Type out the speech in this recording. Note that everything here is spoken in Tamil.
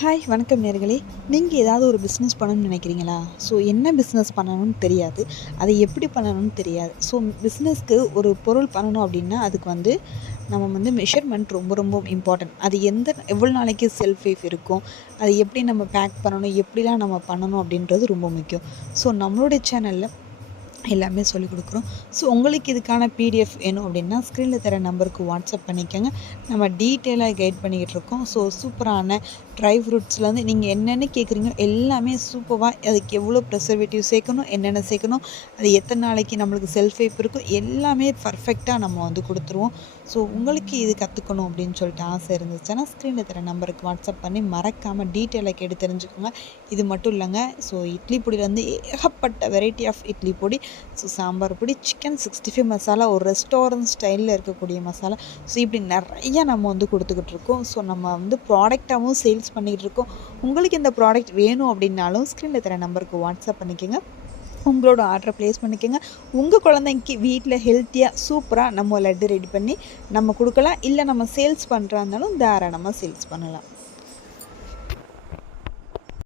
ஹாய் வணக்கம் நேர்களே. நீங்கள் ஏதாவது ஒரு பிஸ்னஸ் பண்ணணும்னு நினைக்கிறீங்களா? ஸோ என்ன பிஸ்னஸ் பண்ணணும்னு தெரியாது, அதை எப்படி பண்ணணும்னு தெரியாது. ஸோ பிஸ்னஸ்க்கு ஒரு பொருள் பண்ணணும் அப்படின்னா அதுக்கு நம்ம மெஷர்மெண்ட் ரொம்ப ரொம்ப இம்பார்ட்டன்ட். அது எவ்வளோ நாளைக்கு செல்ஃப் லைஃப் இருக்கும், அதை எப்படி நம்ம பேக் பண்ணணும், எப்படிலாம் நம்ம பண்ணணும் அப்படின்றது ரொம்ப முக்கியம். ஸோ நம்மளுடைய சேனலில் எல்லாமே சொல்லிக் கொடுக்குறோம். ஸோ உங்களுக்கு இதுக்கான பிடிஎஃப் வேணும் அப்படின்னா ஸ்க்ரீனில் தர நம்பருக்கு வாட்ஸ்அப் பண்ணிக்கோங்க. நம்ம டீட்டெயிலாக கைட் பண்ணிக்கிட்டு இருக்கோம். ஸோ சூப்பரான ட்ரை ஃப்ரூட்ஸ்லேருந்து நீங்கள் என்னென்ன கேட்குறீங்களோ எல்லாமே சூப்பராக, அதுக்கு எவ்வளோ ப்ரிசர்வேட்டிவ் சேர்க்கணும், என்னென்ன சேர்க்கணும், அது எத்தனை நாளைக்கு நம்மளுக்கு செல்ஃப் லைஃப் இருக்கும், எல்லாமே பர்ஃபெக்டாக நம்ம கொடுத்துருவோம். ஸோ உங்களுக்கு இது கற்றுக்கணும் அப்படின்னு சொல்லிட்டு ஆசை இருந்துச்சுன்னா ஸ்க்ரீனில் தர நம்பருக்கு வாட்ஸ்அப் பண்ணி மறக்காமல் டீட்டெயிலாக கேட்டு தெரிஞ்சுக்கோங்க. இது மட்டும் இல்லைங்க, ஸோ இட்லி பொடியிலேருந்து ஏகப்பட்ட வெரைட்டி ஆஃப் இட்லி பொடி, ஸோ சாம்பார் பொடி, சிக்கன் 65 மசாலா, ஒரு ரெஸ்டாரண்ட் ஸ்டைலில் இருக்கக்கூடிய மசாலா, ஸோ இப்படி நிறையா நம்ம கொடுத்துக்கிட்டு இருக்கோம். ஸோ நம்ம ப்ராடக்டாகவும் சேல்ஸ் பண்ணிக்கிட்டு இருக்கோம். உங்களுக்கு இந்த ப்ராடக்ட் வேணும் அப்படின்னாலும் ஸ்க்ரீனில் தர நம்பருக்கு வாட்ஸ்அப் பண்ணிக்கோங்க. உங்களோட ஆர்டரை ப்ளேஸ் பண்ணிக்கோங்க. உங்கள் குழந்தைக்கு வீட்டில் ஹெல்த்தியாக சூப்பராக நம்ம லட்டு ரெடி பண்ணி நம்ம கொடுக்கலாம். இல்லை நம்ம சேல்ஸ் பண்ணுறா இருந்தாலும் தாராளமாக சேல்ஸ் பண்ணலாம்.